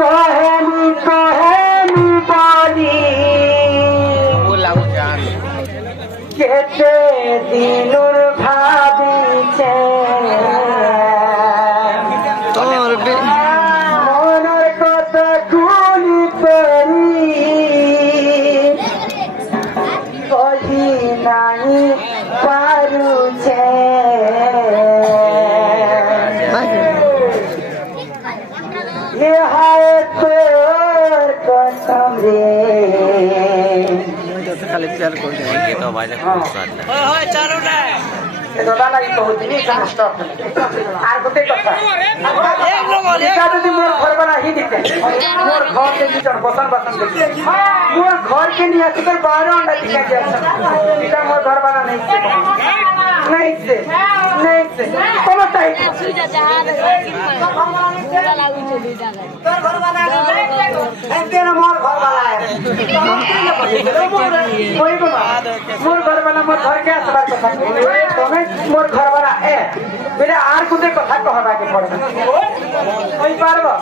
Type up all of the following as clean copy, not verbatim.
कहेनी कहेनी बाली केते दिनुर भाबिছে মনের কথা গুলি করি কহি নাই পারুছে ये हाय तोर कसम रे खाली शेयर कर देंगे तो भाई ओए चारों ना तो दादा की कहउनी का स्टॉप आर गोटे कथा एक लोग एका যদি मोर घर बना ही दिते मोर घर के भीतर बसन बसन देखिए मोर घर के नहीं आते तो 12 अंडा दिखा के इटा मोर घर बना नहीं से कौन चाहिए सुजा जहाज पूरा लागू चली जागा तोर घर बना है तेरा मोर घर बना है कोई को मोर घर बना मोर घर के आसबार कथा तमे मोर घर बना ए मेरे आर कुते कथा कहबा के पड़बा कोई पारबो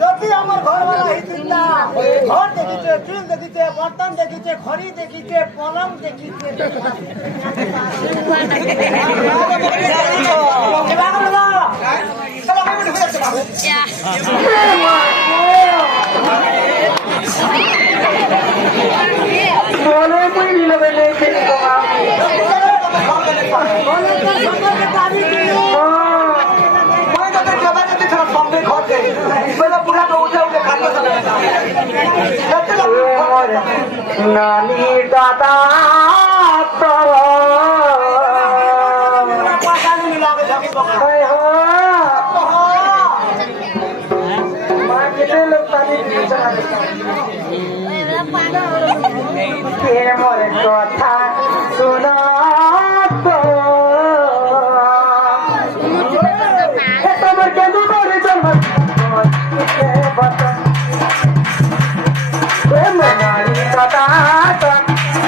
যদি আমার ঘর বানা হইতিলা ঘর দেখিছে চুল দেখিছে বর্তন দেখিছে খড়ি দেখিছে পলং দেখিছে বলে মুই নিলবে নেই नानी दादा मोर कथा सुना তোমার কেন বলে জন্ম नानी दादा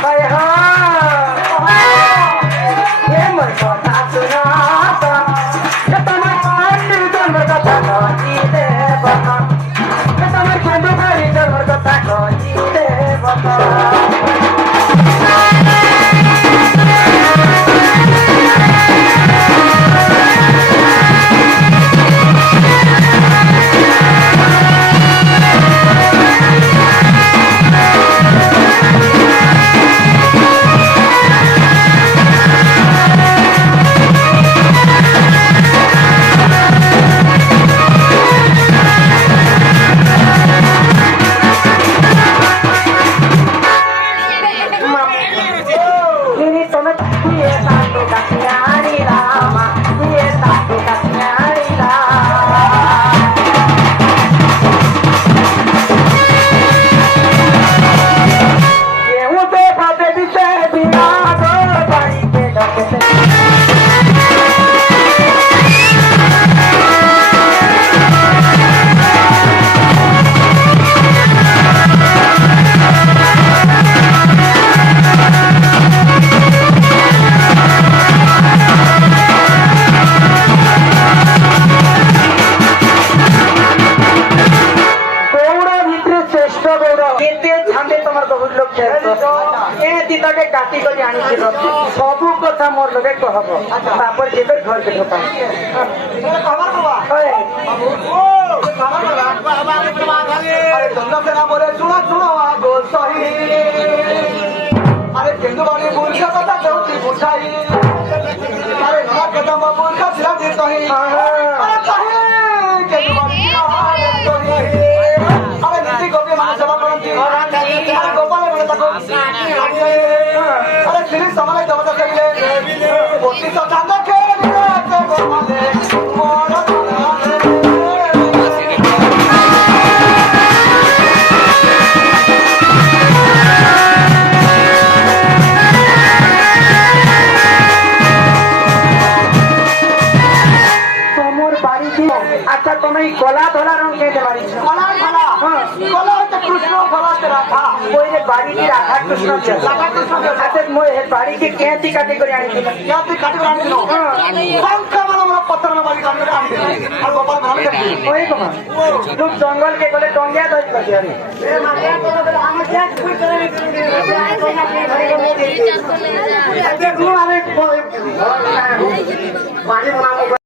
भाई ये मोर कथा सुना तुम्हार जन्म कथा कही दे बता तुम्हार केन भाई जन्म कथा कही दे बता काटी कर सबू कथा मोर लगे कहब तापर जेबे घर के ढोका अरे केंदुबाड़ी बुझा कथा देउची बुझाई अरे ना कदम बुझा सिला दे तही अरे तही केंदुबाड़ी अरे नीति गोपी मान सभा करंती अरे गोपाल बोले तको अरे श्री समालय देवता कहिले बोती तो चांद के विराट गोमाले मोर अच्छा तुम्हें कला धोला रंग के बाड़ी कला भला कला तो कृष्ण भला तेरा था कोई ने बाड़ी की राधा कृष्ण अच्छा मोए बाड़ी के क्या काटे कर आनी क्या काटे कर आनी पंख वाला ওই তোমার তুই জঙ্গল কে গলে টঙ্গিয়া দই করছি আরে রিচার্জ করলে